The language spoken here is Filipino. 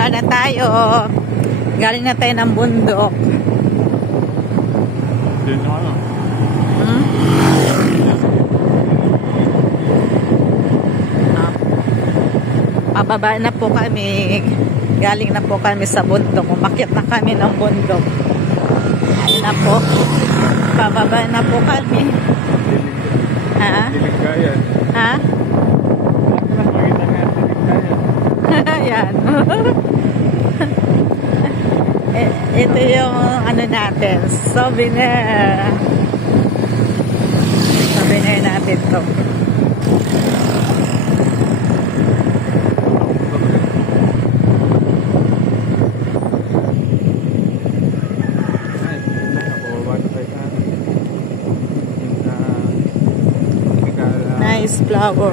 Pababa na tayo. Galing na tayo ng bundok. Dito ano? Pababa na po kami. Galing na po kami sa bundok. Umakyat na kami ng bundok. Ayun na po. Pababa na po kami. Ha? Diligkayan. Ha? Makita nga diligkayan. Ayan. Ito yung ano natin. Souvenir. Souvenir natin to. Nice flower.